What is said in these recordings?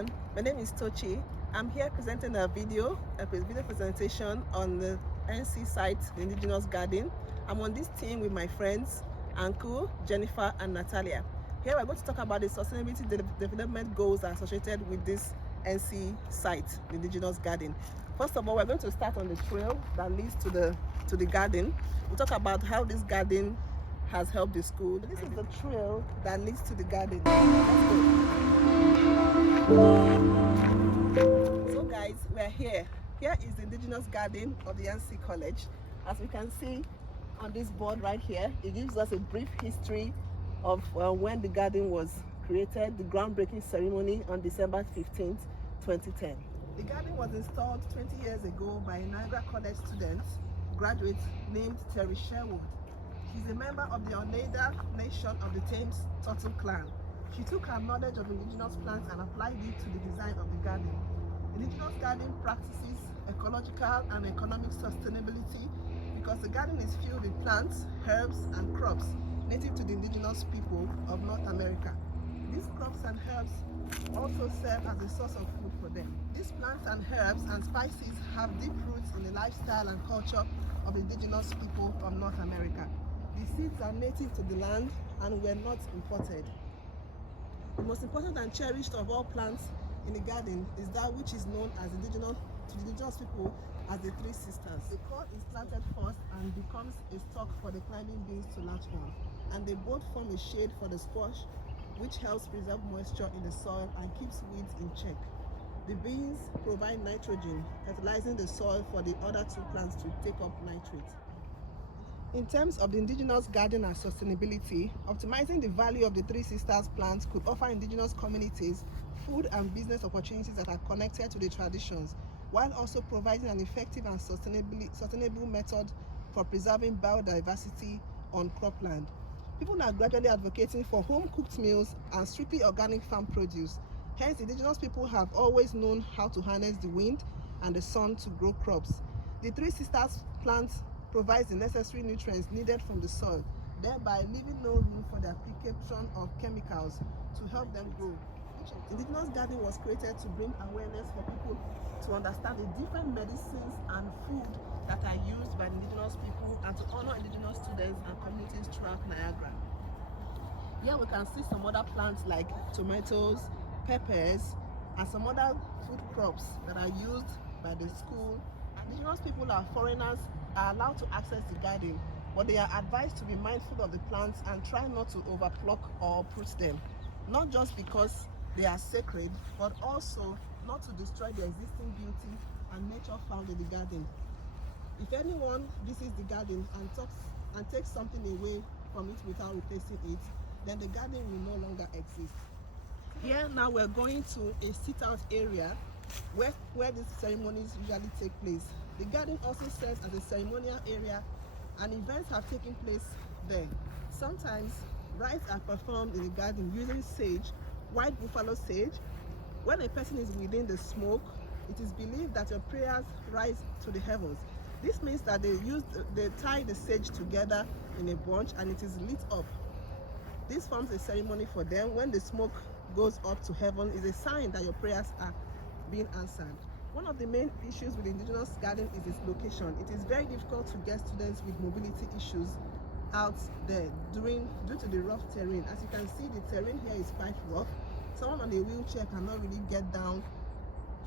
everyone. My name is Tochi. I'm here presenting a video presentation on the NC site, the Indigenous Garden. I'm on this team with my friends, Ankur, Jennifer, and Natalia. Here we're going to talk about the sustainability development goals associated with this NC site, the Indigenous Garden. First of all, we're going to start on the trail that leads to the garden. We'll talk about how this garden has helped the school. This is the trail that leads to the garden. So guys, we're here. Here is the Indigenous Garden of the NC College. As we can see on this board right here, it gives us a brief history of when the garden was created, the groundbreaking ceremony on December 15th, 2010. The garden was installed 20 years ago by a Niagara College student, graduate named Terry Sherwood. She's a member of the Oneida Nation of the Thames Turtle Clan. She took her knowledge of indigenous plants and applied it to the design of the garden. Indigenous garden practices ecological and economic sustainability because the garden is filled with plants, herbs, and crops native to the indigenous people of North America. These crops and herbs also serve as a source of food for them. These plants and herbs and spices have deep roots in the lifestyle and culture of indigenous people of North America. The seeds are native to the land and were not imported. The most important and cherished of all plants in the garden is that which is known as indigenous to the indigenous people as the Three Sisters. The core is planted first and becomes a stalk for the climbing beans to latch on, and they both form a shade for the squash, which helps preserve moisture in the soil and keeps weeds in check. The beans provide nitrogen, fertilizing the soil for the other two plants to take up nitrate. In terms of the indigenous garden and sustainability, optimizing the value of the Three Sisters plants could offer indigenous communities food and business opportunities that are connected to the traditions, while also providing an effective and sustainable method for preserving biodiversity on cropland. People are gradually advocating for home-cooked meals and strictly organic farm produce. Hence, indigenous people have always known how to harness the wind and the sun to grow crops. The Three Sisters plants provides the necessary nutrients needed from the soil, thereby leaving no room for the application of chemicals to help them grow. The Indigenous Garden was created to bring awareness for people to understand the different medicines and food that are used by the indigenous people and to honor indigenous students and communities throughout Niagara. Here we can see some other plants like tomatoes, peppers, and some other food crops that are used by the school. Indigenous people are foreigners are allowed to access the garden, but they are advised to be mindful of the plants and try not to overpluck or uproot them, not just because they are sacred, but also not to destroy the existing beauty and nature found in the garden. If anyone visits the garden and takes something away from it without replacing it, then the garden will no longer exist. Here now we're going to a sit-out area where these ceremonies usually take place. The garden also serves as a ceremonial area and events have taken place there. Sometimes rites are performed in the garden using sage, white buffalo sage. When a person is within the smoke, it is believed that your prayers rise to the heavens. This means that they tie the sage together in a bunch and it is lit up. This forms a ceremony for them. When the smoke goes up to heaven, is a sign that your prayers are being answered. One of the main issues with the Indigenous Garden is its location. It is very difficult to get students with mobility issues out there due to the rough terrain. As you can see, the terrain here is quite rough. Someone on a wheelchair cannot really get down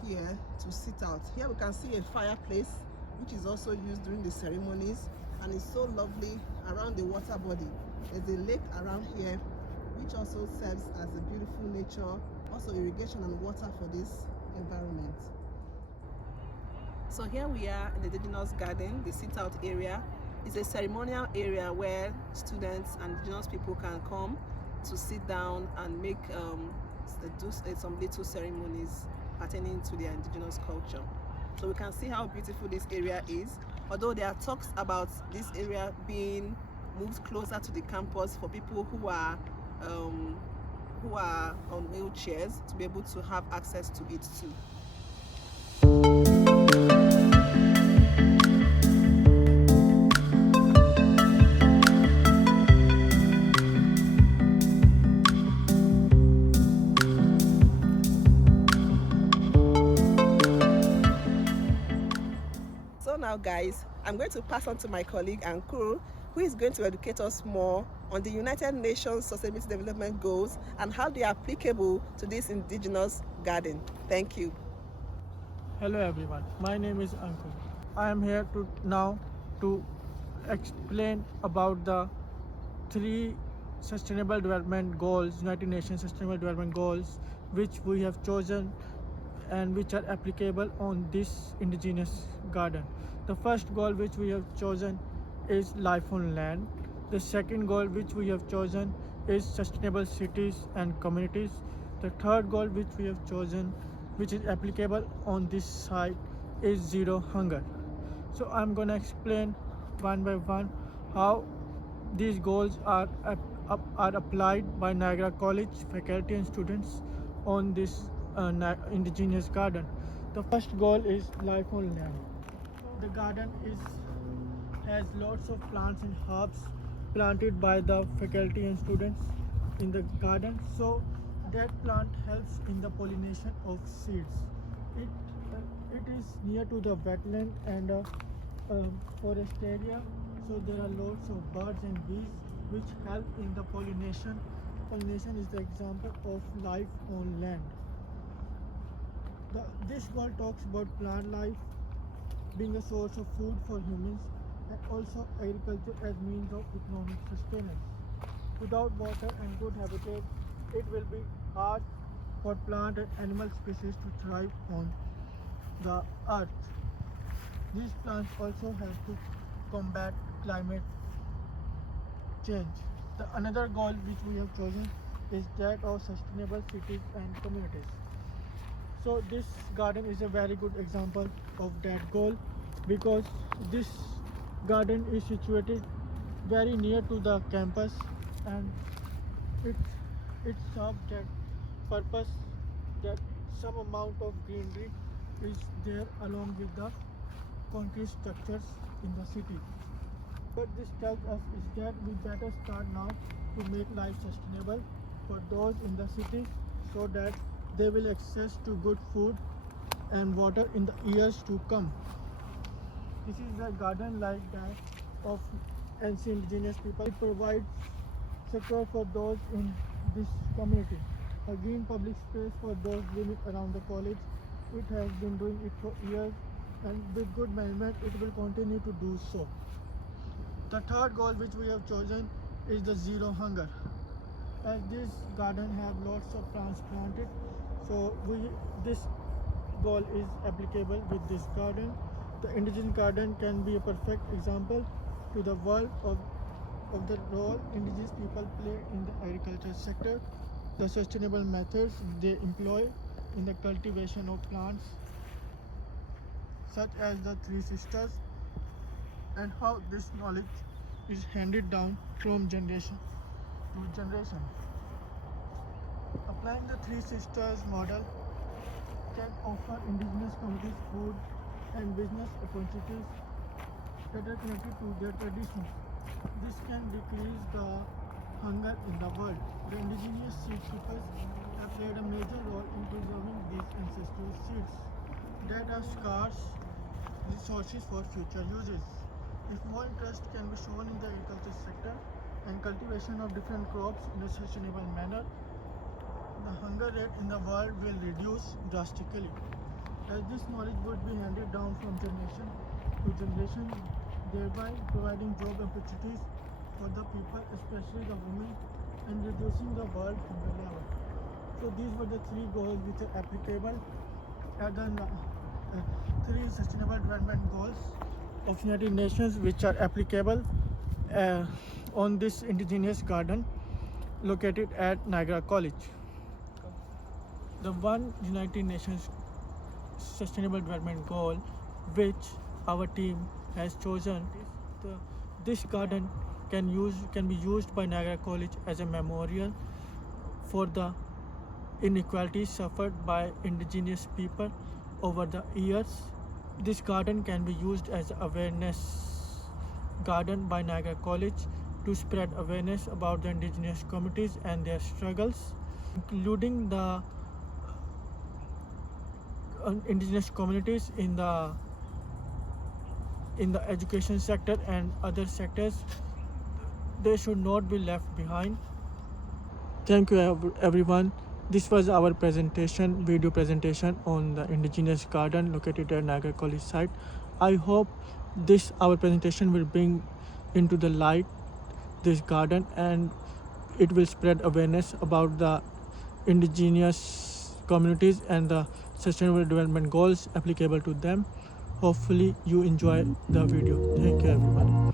here to sit out. Here we can see a fireplace which is also used during the ceremonies, and it's so lovely around the water body. There's a lake around here which also serves as a beautiful nature, also irrigation and water for this environment. So here we are in the Indigenous Garden, the sit-out area. It's a ceremonial area where students and indigenous people can come to sit down and make do some little ceremonies pertaining to their indigenous culture. So we can see how beautiful this area is. Although there are talks about this area being moved closer to the campus for people who are on wheelchairs to be able to have access to it too. guys, I'm going to pass on to my colleague Ankur, who is going to educate us more on the United Nations Sustainable Development Goals and how they are applicable to this indigenous garden. Thank you. Hello everyone, my name is Ankur. I am here now to explain about the three Sustainable Development Goals, United Nations Sustainable Development Goals, which we have chosen and which are applicable on this indigenous garden. The first goal which we have chosen is life on land. The second goal which we have chosen is sustainable cities and communities. The third goal which we have chosen, which is applicable on this site, is zero hunger. So I'm going to explain one by one how these goals are applied by Niagara College faculty and students on this indigenous garden. The first goal is life on land. The garden has lots of plants and herbs planted by the faculty and students in the garden. So that plant helps in the pollination of seeds. It is near to the wetland and forest area, so there are lots of birds and bees which help in the pollination. Pollination is the example of life on land. This goal talks about plant life being a source of food for humans and also agriculture as means of economic sustenance. Without water and good habitat, it will be hard for plant and animal species to thrive on the earth. These plants also have to combat climate change. Another goal which we have chosen is that of sustainable cities and communities. So this garden is a very good example of that goal, because this garden is situated very near to the campus and it serves that purpose, that some amount of greenery is there along with the concrete structures in the city. But this tells us is that we better start now to make life sustainable for those in the city, so that they will access to good food and water in the years to come. This is a garden like that of ancient indigenous people. It provides secure for those in this community. A green public space for those living around the college. It has been doing it for years, and with good management it will continue to do so. The third goal which we have chosen is the zero hunger. As this garden have lots of plants planted, so this goal is applicable with this garden. The indigenous garden can be a perfect example to the world of the role indigenous people play in the agriculture sector, the sustainable methods they employ in the cultivation of plants, such as the Three Sisters, and how this knowledge is handed down from generation to generation. Applying the Three Sisters model can offer indigenous communities food and business opportunities that are connected to their traditions. This can decrease the hunger in the world. The indigenous seed keepers have played a major role in preserving these ancestral seeds that are scarce resources for future uses. If more interest can be shown in the agriculture sector and cultivation of different crops in a sustainable manner, the hunger rate in the world will reduce drastically, as this knowledge would be handed down from generation to generation, thereby providing job opportunities for the people, especially the women, and reducing the world hunger level. So these were the three goals which are applicable at the three sustainable development goals of United Nations, which are applicable on this indigenous garden located at Niagara College. The one United Nations Sustainable Development Goal which our team has chosen is this garden can be used by Niagara College as a memorial for the inequalities suffered by indigenous people over the years. This garden can be used as an awareness garden by Niagara College to spread awareness about the indigenous communities and their struggles, including the indigenous communities in the in the education sector and other sectors. They should not be left behind. Thank you everyone. This was our video presentation on the Indigenous garden located at Nagar College site. I hope our presentation will bring into the light this garden, and it will spread awareness about the indigenous communities and the sustainable development goals applicable to them. Hopefully you enjoy the video. Thank you everyone.